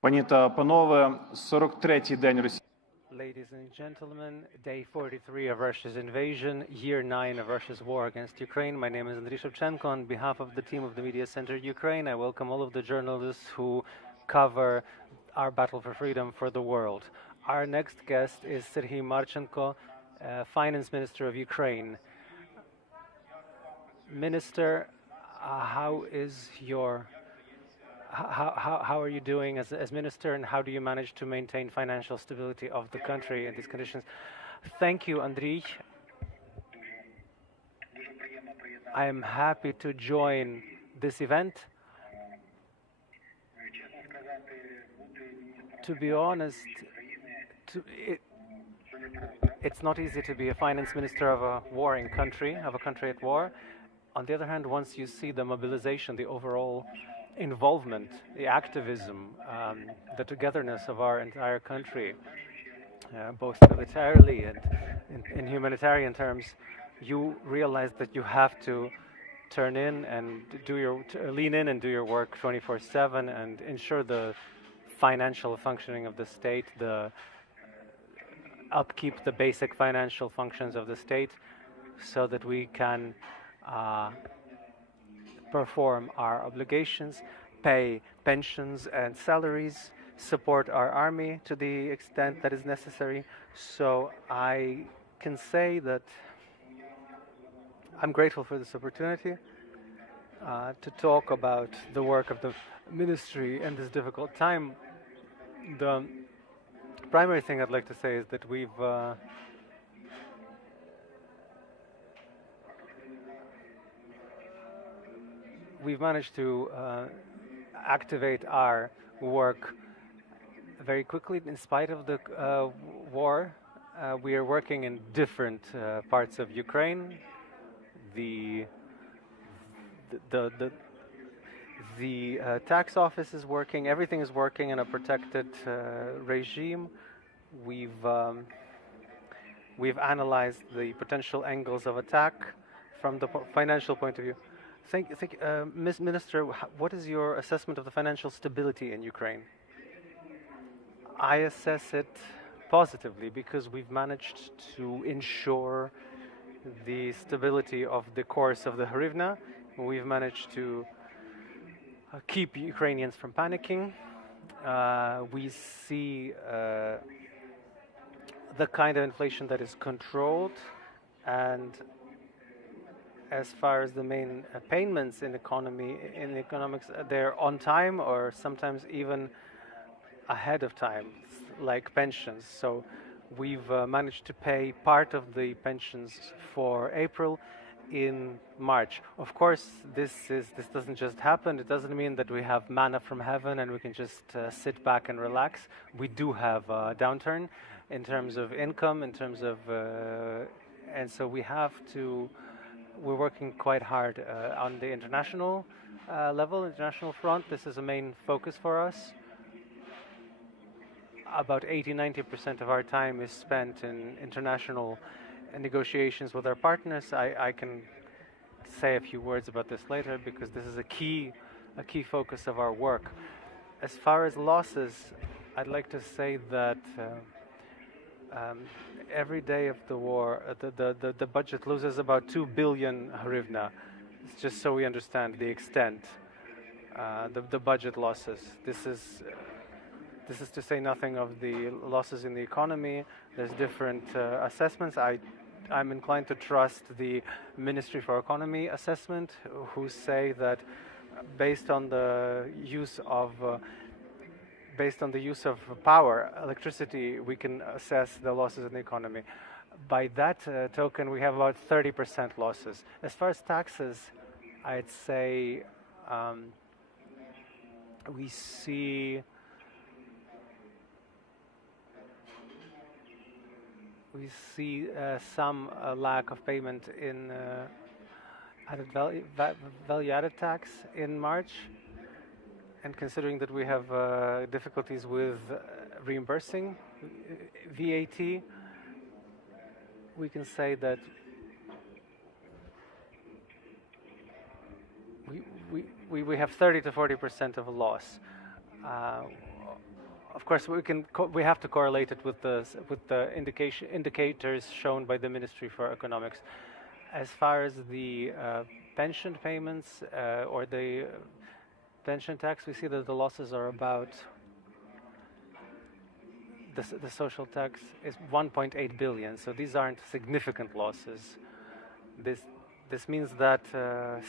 Пані та панове, 43-й день Росії. Ladies and gentlemen, day 43 of Russia's invasion, year 9 of Russia's war against Ukraine. My name is Marchenko. On behalf of the team of the Mediacentri Ukraine, I welcome all of the journalists who cover our battle for freedom for the world. Our next guest is Serhii Marchenko, Finance Minister of Ukraine. Minister, how are you doing as minister, and how do you manage to maintain financial stability of the country in these conditions? Thank you, Andriy. I am happy to join this event. To be honest, it's not easy to be a finance minister of a warring country, of a country at war. On the other hand, once you see the mobilization, the overall involvement, the activism, the togetherness of our entire country, both militarily and in humanitarian terms, you realize that you have to turn in and lean in and do your work 24/7 and ensure the financial functioning of the state, the upkeep the basic financial functions of the state, so that we can perform our obligations, pay pensions and salaries, support our army to the extent that is necessary. So I can say that I'm grateful for this opportunity to talk about the work of the ministry in this difficult time. The primary thing I'd like to say is that we've managed to activate our work very quickly in spite of the war. We are working in different parts of Ukraine. The tax office is working. Everything is working in a protected regime. We've analyzed the potential angles of attack from the financial point of view. Minister, what is your assessment of the financial stability in Ukraine? I assess it positively because we've managed to ensure the stability of the course of the hryvnia. We've managed to keep Ukrainians from panicking. We see the kind of inflation that is controlled, and as far as the main payments in economics, they're on time or sometimes even ahead of time, like pensions. So we've managed to pay part of the pensions for April in March. Of course, this doesn't just happen. It doesn't mean that we have manna from heaven and we can just sit back and relax. We do have a downturn in terms of income, in terms of, and so we have to. We're working quite hard on the international level, international front. This is a main focus for us. About 80-90% of our time is spent in international negotiations with our partners. I can say a few words about this later because this is a key focus of our work. As far as losses, I'd like to say that every day of the war, the budget loses about 2 billion hryvnia. It's just so we understand the extent, the budget losses. This is to say nothing of the losses in the economy. There's different assessments. I'm inclined to trust the Ministry for Economy assessment, who say that based on the use of power, electricity, we can assess the losses in the economy. By that token, we have about 30% losses. As far as taxes, I'd say we see some lack of payment in value-added tax in March. And considering that we have difficulties with reimbursing VAT, we can say that we have 30 to 40% of a loss. Of course, we have to correlate it with the indicators shown by the Ministry for Economics. As far as the pension payments or the pension tax, we see that the losses are about the social tax is 1.8 billion. So these aren't significant losses. This means that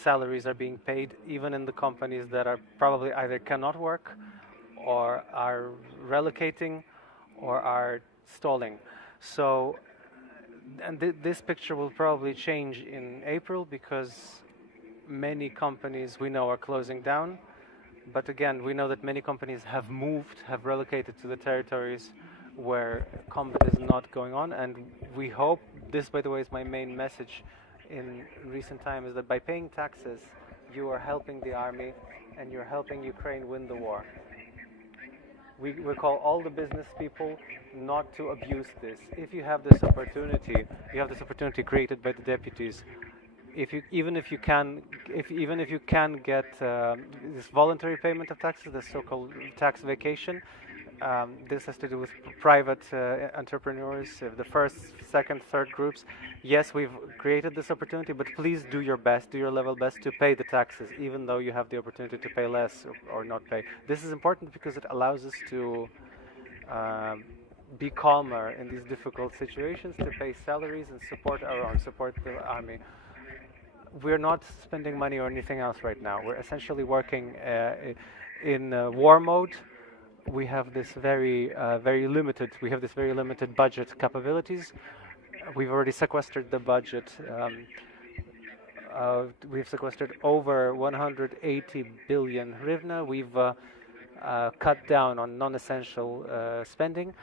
salaries are being paid even in the companies that are probably either cannot work, or are relocating, or are stalling. So, and this picture will probably change in April, because many companies we know are closing down. But again, we know that many companies have moved, have relocated to the territories where combat is not going on. And we hope, this by the way is my main message in recent time, is that by paying taxes, you are helping the army and you're helping Ukraine win the war. We call all the business people not to abuse this. If you have this opportunity, you have this opportunity created by the deputies. Even if you can get this voluntary payment of taxes, the so-called tax vacation, this has to do with private entrepreneurs, the first, second, third groups. Yes, we've created this opportunity, but please do your best, do your level best to pay the taxes, even though you have the opportunity to pay less or not pay. This is important because it allows us to be calmer in these difficult situations, to pay salaries and support our own, support the army. We're not spending money or anything else right now. We're essentially working in war mode. We have this very limited budget capabilities. We've already sequestered the budget. We've sequestered over 180 billion hryvnia. We've cut down on non-essential spending.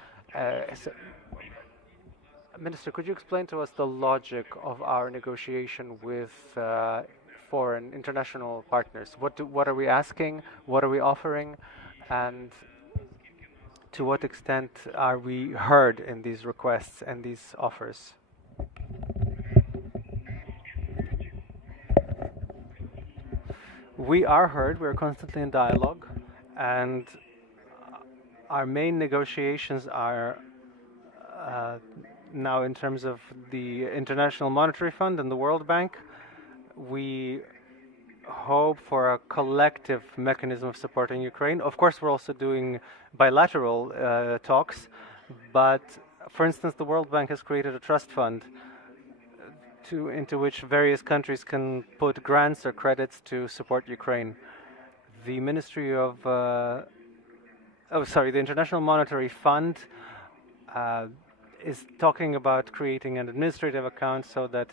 Minister, could you explain to us the logic of our negotiation with foreign international partners? What are we asking? What are we offering? And to what extent are we heard in these requests and these offers? We are heard. We're constantly in dialogue, and our main negotiations are now in terms of the International Monetary Fund and the World Bank. We hope for a collective mechanism of supporting Ukraine. Of course, we're also doing bilateral talks, but for instance, the World Bank has created a trust fund into which various countries can put grants or credits to support Ukraine. The Ministry of, the International Monetary Fund is talking about creating an administrative account so that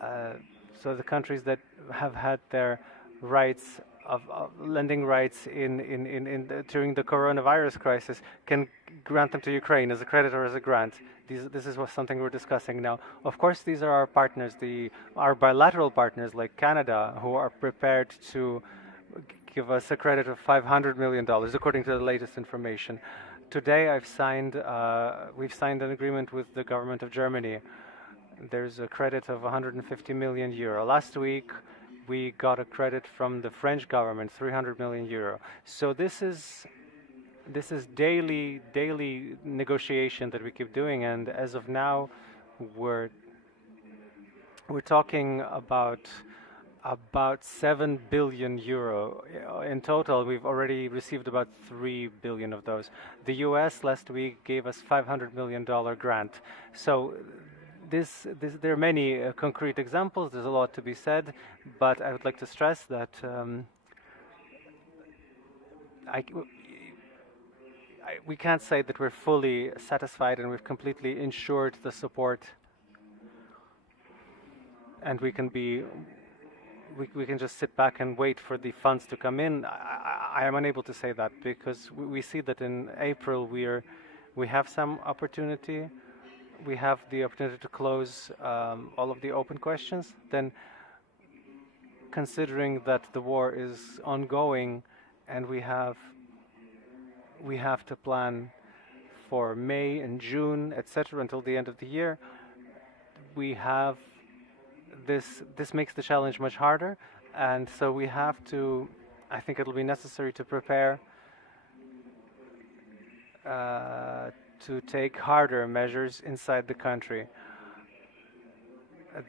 the countries that have had their rights of lending rights during the coronavirus crisis can grant them to Ukraine as a credit or as a grant. This is something we're discussing now. Of course, these are our partners, our bilateral partners like Canada, who are prepared to give us a credit of $500 million, according to the latest information. Today, we've signed an agreement with the government of Germany. There's a credit of 150 million euro. Last week, we got a credit from the French government, 300 million euro. So this is daily negotiation that we keep doing, and as of now, we're talking about 7 billion euro in total. We've already received about 3 billion of those. The U.S. last week gave us $500 million grant. So there are many concrete examples. There's a lot to be said, but I would like to stress that we can't say that we're fully satisfied and we've completely ensured the support, and we can just sit back and wait for the funds to come in. I am unable to say that, because we see that in April we have some opportunity. We have the opportunity to close all of the open questions. Then, considering that the war is ongoing and we have to plan for May and June, etc., until the end of the year, we have this makes the challenge much harder, and so we have to I think it'll be necessary to prepare to take harder measures inside the country.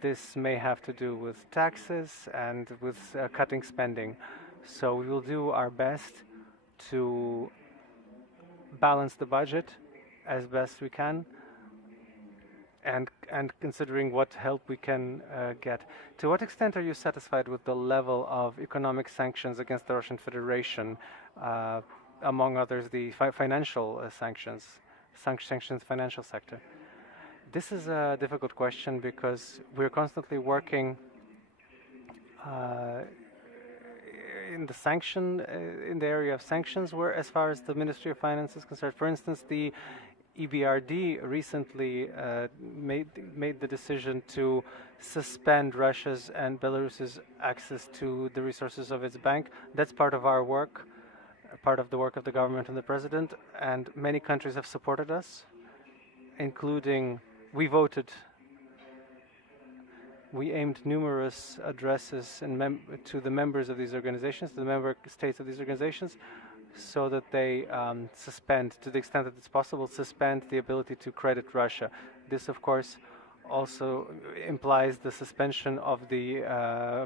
This may have to do with taxes and with cutting spending. So we will do our best to balance the budget as best we can, and considering what help we can get. To what extent are you satisfied with the level of economic sanctions against the Russian Federation, among others the financial sanctions financial sector? This is a difficult question because we're constantly working in the area of sanctions, where as far as the Ministry of Finance is concerned. For instance, the EBRD recently made the decision to suspend Russia's and Belarus's access to the resources of its bank. That's part of our work, part of the work of the government and the president, and many countries have supported us, including we voted. We aimed numerous addresses to the members of these organizations, to the member states of these organizations, so that they suspend, to the extent that it's possible, suspend the ability to credit Russia. This, of course, also implies the suspension of the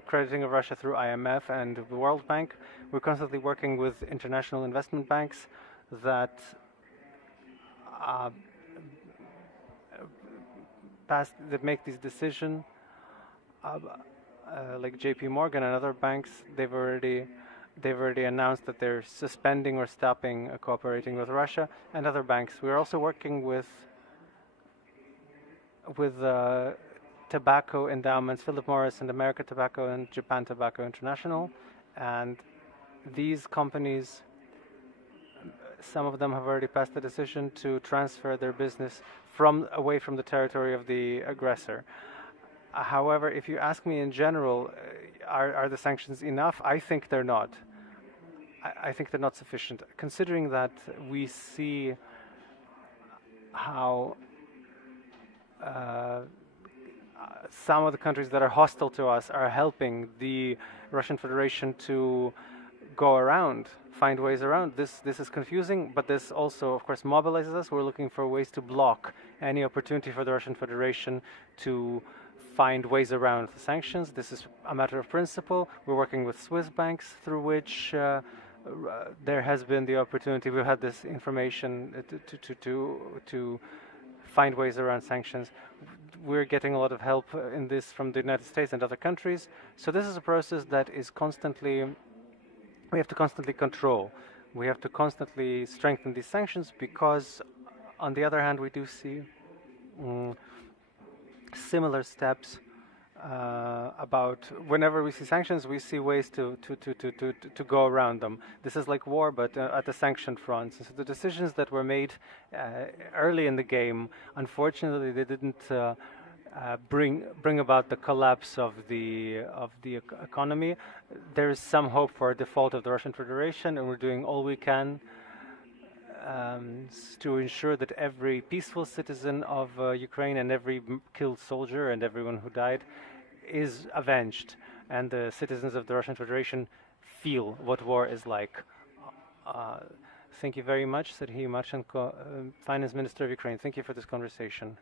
crediting of Russia through IMF and the World Bank. We're constantly working with international investment banks that make these decisions. Like JP Morgan and other banks, they've already announced that they're suspending or stopping cooperating with Russia and other banks. We're also working with tobacco endowments, Philip Morris and American Tobacco and Japan Tobacco International, and these companies, some of them have already passed the decision to transfer their business away from the territory of the aggressor. However, if you ask me in general, are the sanctions enough? I think they're not. I think they're not sufficient, considering that we see how some of the countries that are hostile to us are helping the Russian Federation to go around, find ways around. This is confusing, but this also, of course, mobilizes us. We're looking for ways to block any opportunity for the Russian Federation to find ways around the sanctions. This is a matter of principle. We're working with Swiss banks, through which there has been the opportunity. We've had this information to find ways around sanctions. We're getting a lot of help in this from the United States and other countries. So this is a process that is constantly, we have to constantly control. We have to constantly strengthen these sanctions because, on the other hand, we do see similar steps about whenever we see sanctions, we see ways to go around them. This is like war, but at the sanction front. So the decisions that were made early in the game, unfortunately, they didn't bring about the collapse of the economy. There is some hope for a default of the Russian Federation, and we're doing all we can to ensure that every peaceful citizen of Ukraine and every killed soldier and everyone who died is avenged, and the citizens of the Russian Federation feel what war is like. Thank you very much, Serhii Marchenko, Finance Minister of Ukraine. Thank you for this conversation.